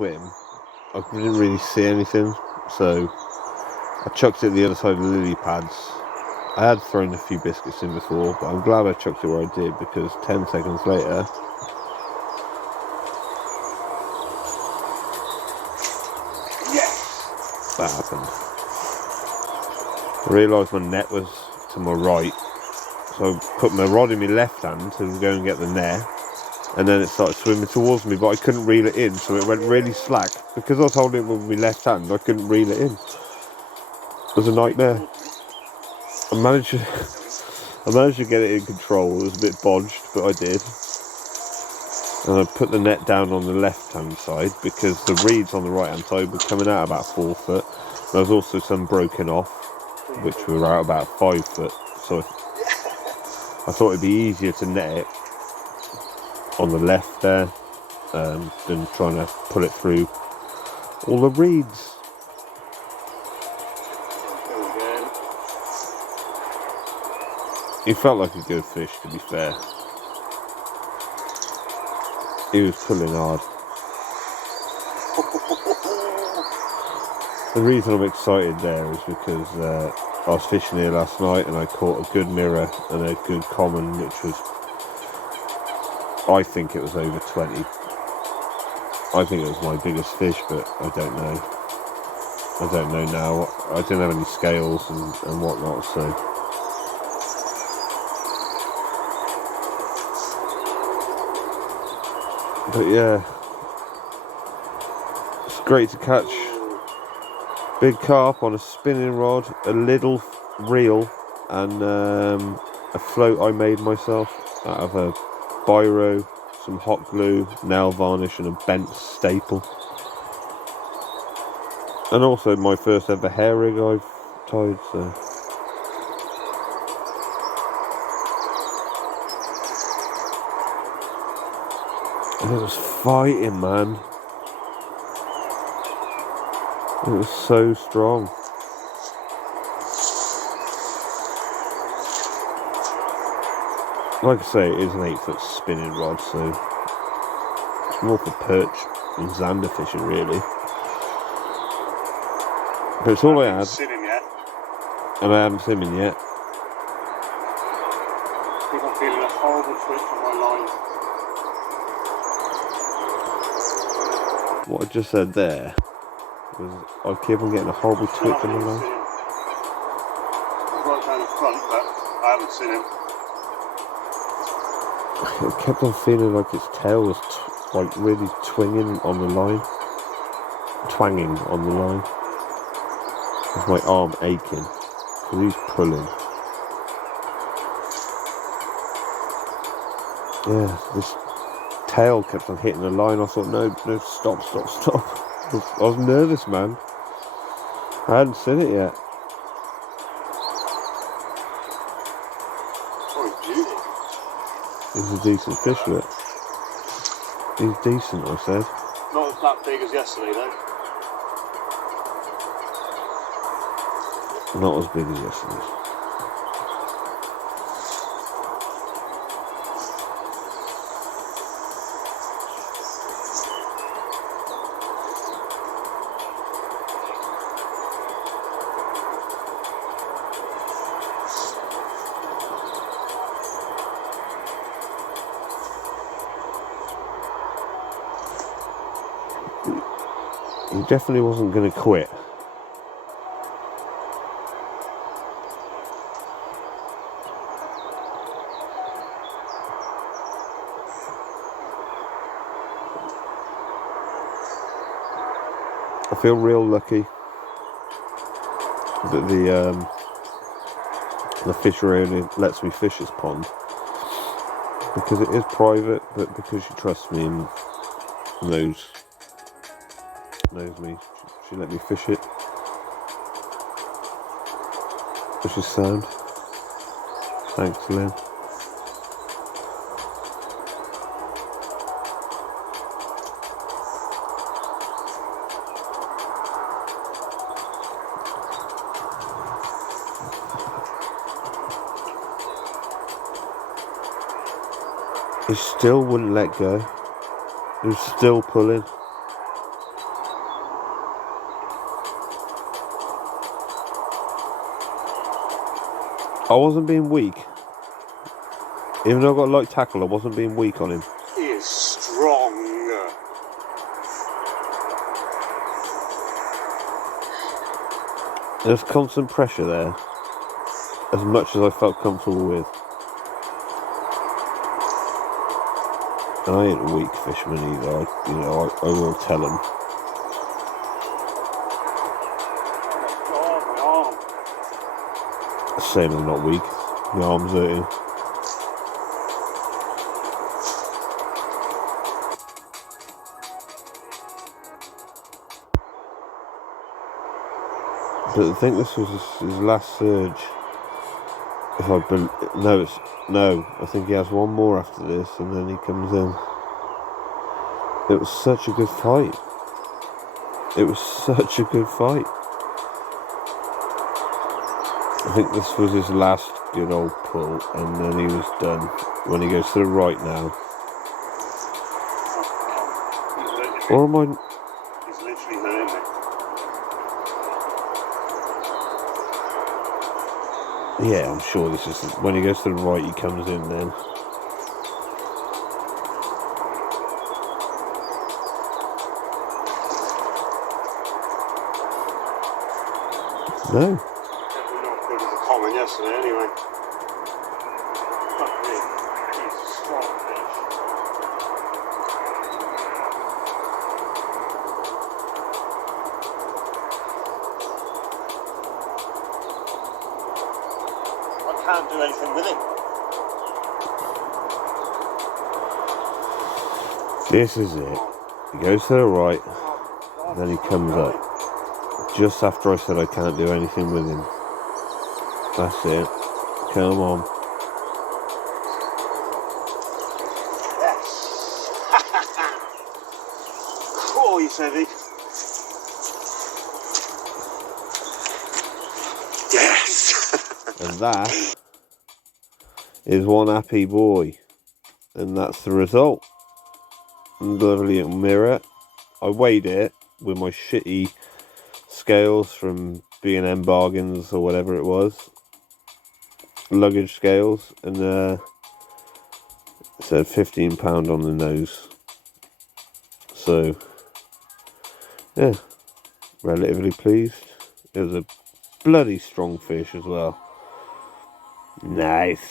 swim, I didn't really see anything, so I chucked it at the other side of the lily pads. I had thrown a few biscuits in before, but I'm glad I chucked it where I did, because 10 seconds later, yes, that happened. I realised my net was to my right, so I put my rod in my left hand to go and get the net, and then it started swimming towards me, but I couldn't reel it in, so it went really slack. Because I was holding it with my left hand, I couldn't reel it in. It was a nightmare. I managed to get it in control. It was a bit bodged, but I did. And I put the net down on the left hand side, because the reeds on the right hand side were coming out about 4 foot. There was also some broken off, which were out about 5 foot. So I thought it'd be easier to net it on the left there, than trying to pull it through all the reeds. He felt like a good fish, to be fair. He was pulling hard. The reason I'm excited there is because I was fishing here last night and I caught a good mirror and a good common, which was, I think it was over 20. I think it was my biggest fish, but I don't know. I don't know now. I didn't have any scales and whatnot, so. But yeah, it's great to catch big carp on a spinning rod, a little reel, and a float I made myself out of a biro, some hot glue, nail varnish, and a bent staple. And also my first ever hair rig I've tied, so. And it was fighting, man. It was so strong. Like I say, it is an 8-foot spinning rod, so it's more for perch and zander fishing, really. But it's all I had. And I haven't seen him yet. I think I'm feeling a horrible twitch on my line. What I just said there was I keep on getting a horrible twitch on my line. He's right down the front, but I haven't seen him. It kept on feeling like its tail was like really twanging on the line. With my arm aching. Because he's pulling. Yeah, this tail kept on hitting the line. I thought, no, stop. I was nervous, man. I hadn't seen it yet. He's a decent fish, with it. He's decent, I said. Not as that big as yesterday, though. Not as big as yesterday. He definitely wasn't going to quit. I feel real lucky that the fishery only lets me fish this pond, because it is private, but because she trusts me and knows me, she let me fish it, which is sound. Thanks, Lynn. He still wouldn't let go. He was still pulling. I wasn't being weak. Even though I got a light tackle, I wasn't being weak on him. He is strong. There's constant pressure there, as much as I felt comfortable with. And I ain't a weak fisherman either. I will tell him. Oh, my arm. Same as not weak. My arm's hurting. But I think this was his last surge. No, I think he has one more after this, and then he comes in. It was such a good fight. It was such a good fight. I think this was his last good old pull, and then he was done. When he goes to the right now. Or am I? He's literally hurting me. Yeah, I'm sure this is when he goes to the right. He comes in then. No. Definitely not good as a common yesterday, anyway. Fuck me. He's a strong fish. I can't do anything with him. This is it. He goes to the right, then he comes up. Just after I said I can't do anything with him. That's it. Come on. Yes. Oh, he's heavy. Yes. And that is one happy boy. And that's the result. Lovely little mirror. I weighed it with my shitty scales from B&M Bargains or whatever it was. Luggage scales. And it said £15 on the nose. So, yeah. Relatively pleased. It was a bloody strong fish as well. Nice.